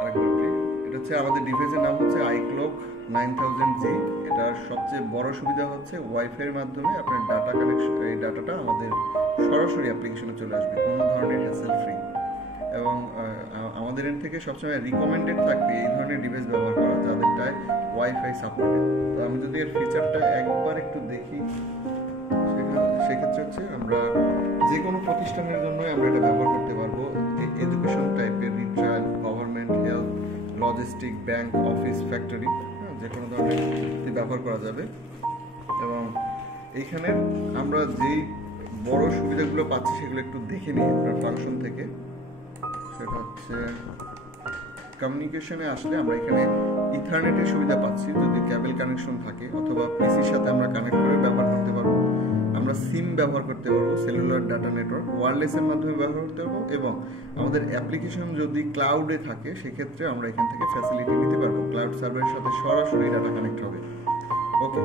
আরেকবার বলি, এটা হচ্ছে আমাদের ডিভাইসের নাম হচ্ছে iClock 9000G। এটার সবচেয়ে বড় সুবিধা হচ্ছে ওয়াইফাই এর মাধ্যমে আপনার ডাটা কানেকশন, এই ডাটাটা আমাদের সরাসরি অ্যাপ্লিকেশনে চলে আসবে, কোনো ধরনের হ্যাসেল ফ্রি। এবং আমাদের এর থেকে সবসময় রিকমেন্ডেড থাকবে এই ধরনের ডিভাইস ব্যবহার করা যাদেরটায় ওয়াইফাই সাপোর্টেড। তো আমি যদি এর ফিচারটা একবার একটু দেখি, সেক্ষেত্রে হচ্ছে আমরা যে কোনো প্রতিষ্ঠানের জন্য আমরা এটা ব্যবহার করতে পারবো। Education type, retail, government, health, logistic, bank, office, factory, যে কোনো ধরনের ব্যবহার করা যাবে। এবং এইখানে আমরা যেই বড় সুবিধাগুলো পাচ্ছি সেগুলো একটু দেখে নিই আপনার ফাংশন থেকে। সেটা হচ্ছে কমিউনিকেশনে আসলে আমরা এখানে ইথারনেটের সুবিধা পাচ্ছি যদি কেবল কানেকশন থাকে, অথবা পিসির সাথে আমরা কানেক্ট করে ব্যবহার করতে পারবো। আমরা সিম ব্যবহার করতে পারবো, সেলুলার ডাটা নেটওয়ার্ক ওয়্যারলেসের মাধ্যমে ব্যবহার করতে পারবো। এবং আমাদের অ্যাপ্লিকেশন যদি ক্লাউডে থাকে সেক্ষেত্রে আমরা এখান থেকে ফ্যাসিলিটি নিতে পারবো, ক্লাউড সার্ভারের সাথে সরাসরি ডাটা কানেক্ট হবে। ওকে,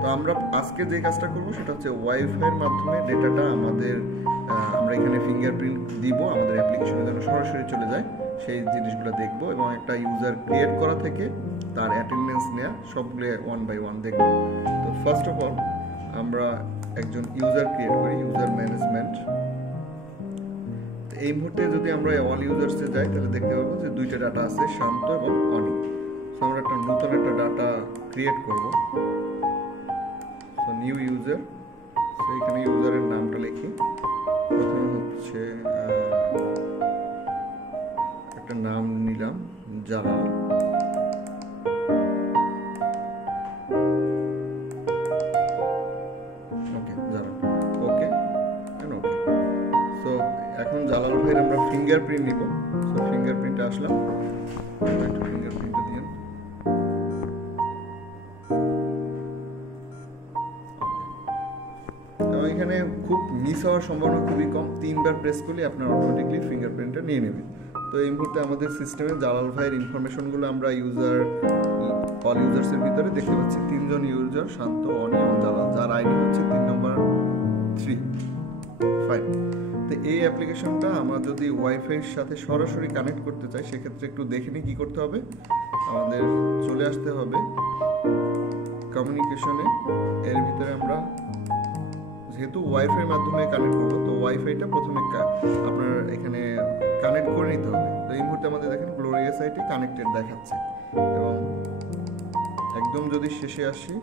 তো আমরা আজকে যে কাজটা করবো সেটা হচ্ছে ওয়াইফাইয়ের মাধ্যমে ডেটাটা আমরা এখানে ফিঙ্গারপ্রিন্ট দিব, আমাদের অ্যাপ্লিকেশনের জন্য সরাসরি চলে যায়, সেই জিনিসগুলো দেখবো। এবং একটা ইউজার ক্রিয়েট করা থেকে তার অ্যাটেন্ডেন্স নেওয়া, সবগুলো ওয়ান বাই ওয়ান দেখবো। তো ফার্স্ট অফ অল আমরা একজন ইউজার ক্রিয়েট করি, ইউজার ম্যানেজমেন্ট। এই মুহূর্তে যদি আমরা অল ইউজার্সে যাই তাহলে দেখতে পাবো যে দুইটা ডাটা আছে, শান্ত এবং অনি। সো আমরা একটা নতুন একটা ডাটা ক্রিয়েট করব। সো নিউ ইউজার, সো এখানে ইউজারের নামটা লিখি। প্রথমে হচ্ছে একটা নাম নিলাম, জালাল। এখন জালাল ভাইয়ের আমরা ফিঙ্গারপ্রিন্ট নিব। সো ফিঙ্গারপ্রিন্টে আসলাম, একটা ফিঙ্গারপ্রিন্টটা দিন। এবং এখানে খুব মিস হওয়ার সম্ভাবনা খুবই কম, 3 বার প্রেস করলে আপনার অটোমেটিকলি ফিঙ্গারপ্রিন্টটা নিয়ে নেবে। তো এই মুহূর্তে আমাদের সিস্টেমে জালাল ভাইয়ের ইনফরমেশনগুলো আমরা অল ইউজার্সের ভিতরে দেখতে পাচ্ছি। 3 জন ইউজার, শান্ত, অনি এবং জালাল, যার আইডি হচ্ছে 3 নম্বর 3। ফাইন। তো এই অ্যাপ্লিকেশনটা আমরা যদি ওয়াইফাইয়ের সাথে সরাসরি কানেক্ট করতে চাই সেক্ষেত্রে একটু দেখে নিই কী করতে হবে। আমাদের চলে আসতে হবে কমিউনিকেশনে। এর ভিতরে আমরা যেহেতু ওয়াইফাইয়ের মাধ্যমে কানেক্ট করবো, তো ওয়াইফাইটা প্রথমে আপনার এখানে কানেক্ট করে নিতে হবে। তো এই মুহূর্তে আমাদের দেখেন গ্লোরিয়াস আইটি কানেক্টেড দেখাচ্ছে। এবং একদম যদি শেষে আসি,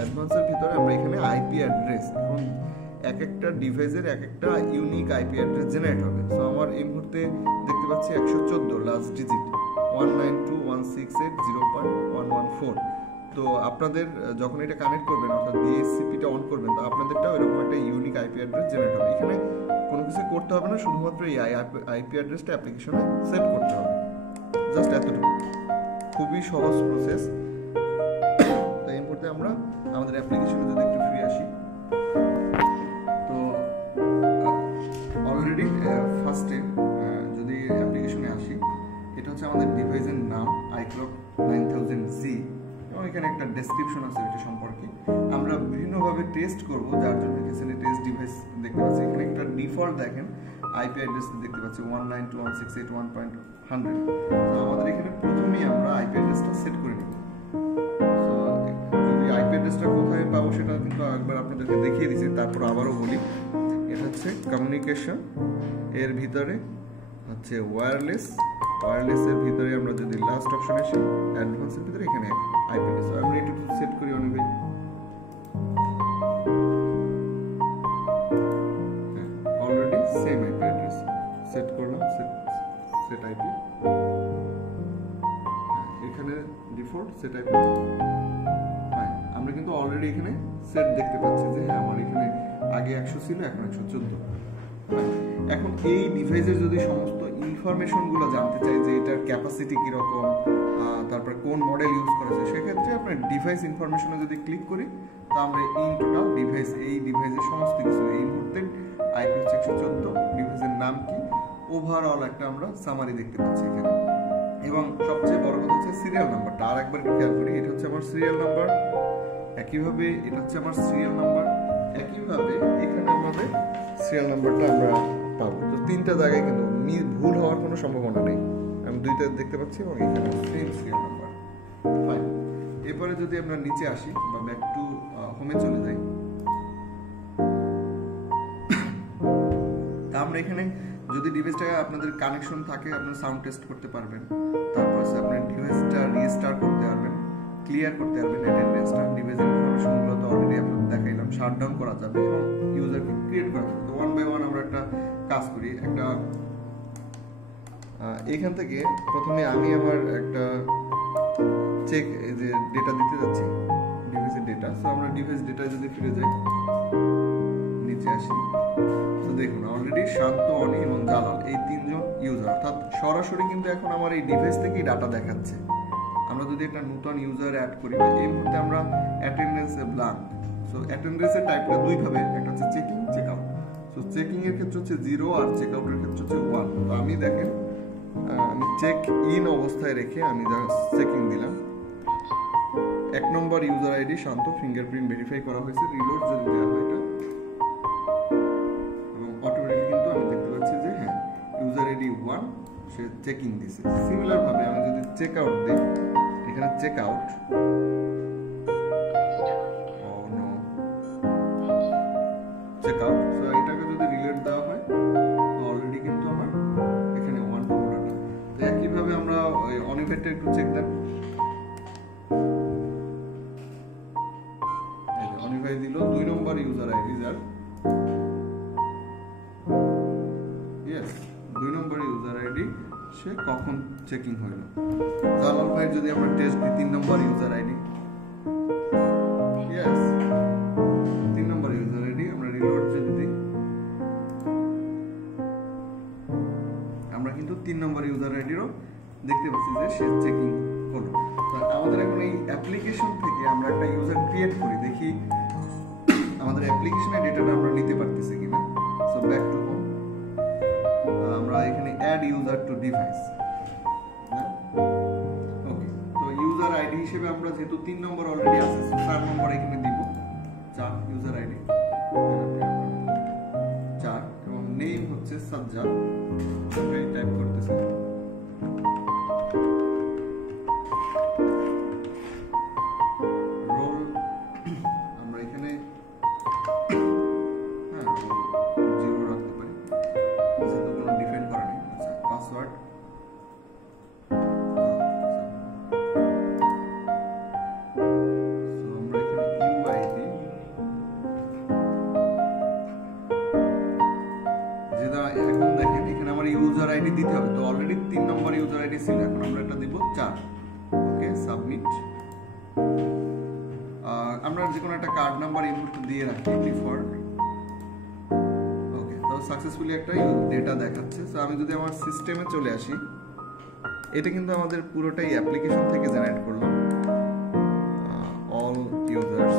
অ্যাডভান্সের ভিতরে আমরা এখানে আইপি অ্যাড্রেস, এখন এক একটা ডিভাইসের এক একটা ইউনিক আইপি অ্যাড্রেস জেনারেট হবে। সো আমার এই মুহূর্তে দেখতে পাচ্ছি 114 লাস্ট ডিজিট, 192.168.0.114। তো আপনাদের যখন এটা কানেক্ট করবেন, অর্থাৎ ডিএসসিপিটা অন করবেন, তো আপনাদেরটাও এরকম একটা ইউনিক আইপি অ্যাড্রেস জেনারেট হবে। এখানে কোনো কিছু করতে হবে না, শুধুমাত্র এই আইপি অ্যাড্রেসটা অ্যাপ্লিকেশনে সেট করতে হবে, জাস্ট এতটুকু। খুবই সহজ প্রসেস। তো এই মুহূর্তে আমরা আমাদের অ্যাপ্লিকেশনে যদি একটু ফিরে আসি, তো অলরেডি ফার্স্টে যদি অ্যাপ্লিকেশনে আসি, এটা হচ্ছে আমাদের ডিভাইসের নাম iClock 9000G। এবং এখানে একটা ডেসক্রিপশন আছে এটা সম্পর্কে। আমরা বিভিন্নভাবে টেস্ট করব, যার জন্য এখানে টেস্ট ডিভাইস দেখতে পাচ্ছি। এখানে একটা ডিফল্ট দেখেন আইপি অ্যাড্রেস দেখতে পাচ্ছি 192.168.1.100। তো আমাদের এখানে প্রথমেই আমরা আইপি অ্যাড্রেসটা সেট করে নেব। যদি আইপি অ্যাড্রেসটা কোথায় পাবো সেটা কিন্তু একবার আপনাদেরকে দেখিয়ে দিয়েছি, তারপর আবারও বলি। এটা হচ্ছে কমিউনিকেশন, এর ভিতরে হচ্ছে ওয়্যারলেসের ভিতরে আমরা যদি লাস্ট অপশনে আসি, অ্যাডভান্সের ভিতরে এখানে আইপি অ্যাড্রেস আমরা একটু সেট করি অনেক ভাই। Already same IP address set করলাম, সেট আইপি। এখানে ডিফল্ট সেট আইপি। আমরা কিন্তু অলরেডি এখানে সেট দেখতে পাচ্ছি যে হ্যাঁ আমার এখানে আগে 100 ছিল, এখন 114। এখন এই ডিভাইসের যদি সমস্ত ইনফরমেশনগুলো জানতে চাই যে এটার ক্যাপাসিটি কীরকম, তারপর কোন মডেল ইউজ করেছে, সেক্ষেত্রে আপনার ডিভাইস ইনফরমেশনে যদি ক্লিক করি, তা আমরা ইন টোটাল ডিভাইস, এই ডিভাইসের সমস্ত কিছু, এই মুহূর্তে আইপি হচ্ছে 114, ডিভাইসের নাম কি, ওভারঅল একটা আমরা সামারি দেখতে পাচ্ছি এখানে। এবং সবচেয়ে বড় কথা হচ্ছে সিরিয়াল নাম্বারটা। আর একবার খেয়াল করি, এটা হচ্ছে আমার সিরিয়াল নাম্বার, একইভাবে এটা হচ্ছে আমার সিরিয়াল নাম্বার, একইভাবে এখানে আমাদের সিরিয়াল নাম্বারটা আমরা পাবো। তিনটা জায়গায় কিন্তু ভুল হওয়ার কোনো সম্ভাবনা নেই। আমি দুইটা দেখতে পাচ্ছি এবং এখানে সেম সিরিয়াল নাম্বার। ফাইন। এরপরে যদি আমরা নিচে আসি বা ব্যাক টু হোমে চলে যাই, তা আমরা এখানে যদি ডিভাইসটা আপনাদের কানেকশন থাকে আপনারা সাউন্ড টেস্ট করতে পারবেন, তারপর আপনার ডিভাইসটা রিস্টার্ট করতে পারবেন, ক্লিয়ার করতে পারবেন অ্যাটেন্ডেন্সটা, ডিভাইসের ইনফরমেশনগুলো তো অলরেডি আপনাদের দেখাইলাম, শাটডাউন করা যাবে এবং ইউজারকে ক্রিয়েট করা যাবে। তো ওয়ান বাই ওয়ান আমরা একটা কাজ করি। এখান থেকে প্রথমে আমি আমার একটা চেক যে ডেটা দিতে যাচ্ছি, ডিভাইসের ডেটা। সো আমরা ডিভাইস ডেটা যদি ফিরে যাই, নিচে আসি, তো দেখুন অলরেডি শান্ত, অনি এবং জালাল এই তিনজন ইউজার, অর্থাৎ সরাসরি কিন্তু এখন আমার এই ডিভাইস থেকেই ডাটা দেখাচ্ছে। আমরা যদি একটা নতুন ইউজার অ্যাড করি, এই মুহূর্তে আমরা অ্যাটেন্ডেন্সে ব্ল্যাঙ্ক। সো অ্যাটেন্ডেন্সের টাইপটা দুই ভাবে, একটা হচ্ছে checking, check out. So checking এর ক্ষেত্রে হচ্ছে 0 আর চেক আউটের ক্ষেত্রে হচ্ছে 1। তো আমি দেখেন আমি চেক ইন অবস্থায় রেখে আমি চেকিং দিলাম। 1 নম্বর ইউজার আইডি শান্ত, ফিঙ্গারপ্রিন্ট ভেরিফাই করা হয়েছে। রিলোড যদি দেওয়া হয় এটা, এবং অটোমেটিক্যালি কিন্তু আমি দেখতে পাচ্ছি যে হ্যাঁ ইউজার আইডি 1 সে চেকিং দিছে। সিমিলার ভাবে আমি যদি চেক আউট দিই, এখানে check out, check out. So এটাকে যদি রিলেট দেওয়া হয় তো অলরেডি কিন্তু আমার এখানে 1 ডাটা। তো একইভাবে আমরা অনিভেটটা একটু চেক দেন, অনিভাই দিল 2 নম্বর ইউজার আইডি যার, ইয়েস 2 নম্বর ইউজার আইডি সে কখন চেকিং হইল। জালাল ভাই যদি আমরা টেস্ট দিই 3 নম্বর ইউজার আইডি, ইয়েস 3 নম্বর ইউজার আইডি। আমরা রিলোড যদি দিই, আমরা কিন্তু 3 নম্বর ইউজার আইডিরও দেখতে পাচ্ছি যে সে চেকিং হলো। তো আমাদের এখন এই অ্যাপ্লিকেশন থেকে আমরা একটা ইউজার ক্রিয়েট করি, দেখি আমাদের অ্যাপ্লিকেশনের ডেটাটা আমরা নিতে পারতেছি কিনা। সো ব্যাক টু হোম, আমরা এখানে অ্যাড ইউজার টু ডিভাইস, ওকে। তো ইউজার আইডি হিসেবে আমরা যেহেতু 3 নম্বর অলরেডি আছে, 4 নম্বর এখানে দিব, 4 ইউজার আইডি 4, এবং নেম হচ্ছে সাজ্জাদ, আমি টাইপ করতেছি। রোল আমরা এখানে 0 রাখতে পারি, যেহেতু কোনো ডিফাইন করা নেই। আচ্ছা, পাসওয়ার্ড ইউজার আইডি দিতে হবে। তো অলরেডি 3 নম্বর ইউজার আইডি ছিল, এখন আমরা এটা দিব 4। ওকে, সাবমিট। আমরা যে কোনো একটা কার্ড নাম্বার ইনপুট দিয়ে রাখি ডিফল্ট। ওকে, তো সাকসেসফুলি একটা ডেটা দেখাচ্ছে। সো আমি যদি আমার সিস্টেমে চলে আসি, এটা কিন্তু আমাদের পুরোটাই অ্যাপ্লিকেশন থেকে জেনারেট করলাম, অল ইউজার্স।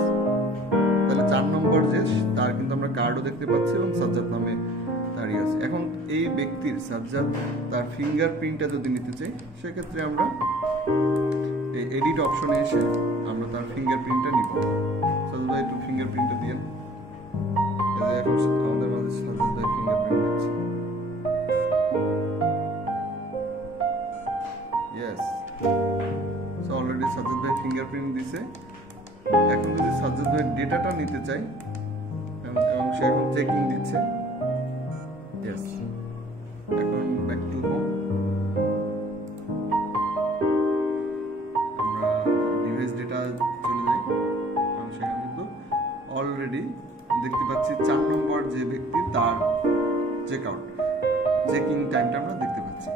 তাহলে 4 নম্বর যে তার কিন্তু আমরা কার্ডও দেখতে পাচ্ছি এবং সাজ্জাদ নামে দাঁড়িয়ে আছে। এখন এই ব্যক্তির সাজ্জাদ তার ফিঙ্গারপ্রিন্টটা যদি নিতে চাই, সেক্ষেত্রে আমরা এই এডিট অপশনে এসে আমরা তার ফিঙ্গারপ্রিন্টটা নিব। সাজ্জাদ ভাই একটু ফিঙ্গারপ্রিন্টটা দিয়েন। এখন আমাদের মাঝে সাজ্জাদ ভাই ফিঙ্গারপ্রিন্ট দিচ্ছে। ইয়েস, সো অলরেডি সাজ্জাদ ভাই ফিঙ্গারপ্রিন্ট দিছে। এখন যদি সাজ্জাদ ভাই ডেটাটা নিতে চাই, এবং সে এখন চেকিং দিচ্ছে। Yes. এখন ব্যাক টু হোম, আমরা ডিভাইস ডেটা চলে যাই এবং সেখানে কিন্তু অলরেডি দেখতে পাচ্ছি 4 নম্বর যে ব্যক্তি তার চেক আউট, চেকিং টাইমটা আমরা দেখতে পাচ্ছি।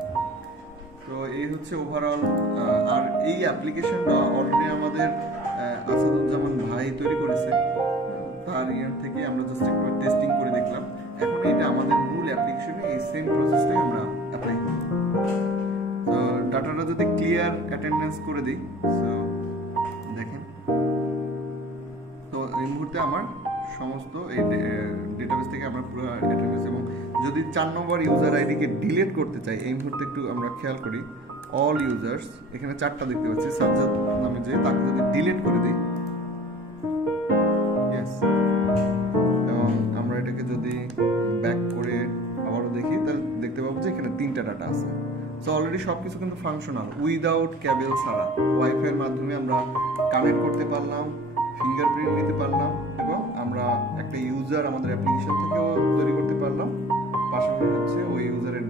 তো এই হচ্ছে ওভারঅল। আর এই অ্যাপ্লিকেশনটা অলরেডি আমাদের আসাদুজ্জামান ভাই তৈরি করেছে, তার ইয়ার থেকে আমরা জাস্ট একটু টেস্টিং করে দেখলাম। এখন এটা আমাদের মূল অ্যাপ্লিকেশনে এই সেম প্রসেসটাই আমরা অ্যাপ্লাই করি। তো ডাটাটা যদি ক্লিয়ার অ্যাটেন্ডেন্স করে দিই, সো দেখেন, তো এই মুহূর্তে আমার সমস্ত এই ডেটাবেস থেকে আমরা পুরো অ্যাটেন্ডেন্স, এবং যদি 4 নম্বর ইউজার আইডিকে ডিলিট করতে চাই, এই মুহূর্তে একটু আমরা খেয়াল করি, অল ইউজার্স এখানে 4টা দেখতে পাচ্ছি, সাজ্জাদ নামে যে, তাকে যদি ডিলিট করে দিই, ইয়েস, এবং আমরা এটাকে যদি ব্যাক করে আবারও দেখি তাহলে দেখতে পাবো যে এখানে 3টা ডাটা আছে। সো অলরেডি সবকিছু কিন্তু ফাংশনাল, উইদাউট ক্যাবেল ছাড়া ওয়াইফাই এর মাধ্যমে আমরা কানেক্ট করতে পারলাম, ফিঙ্গারপ্রিন্ট নিতে পারলাম, এবং আমরা একটা ইউজার আমাদের অ্যাপ্লিকেশন থেকেও তৈরি করতে পারলাম। পাশাপাশি হচ্ছে ওই ইউজারের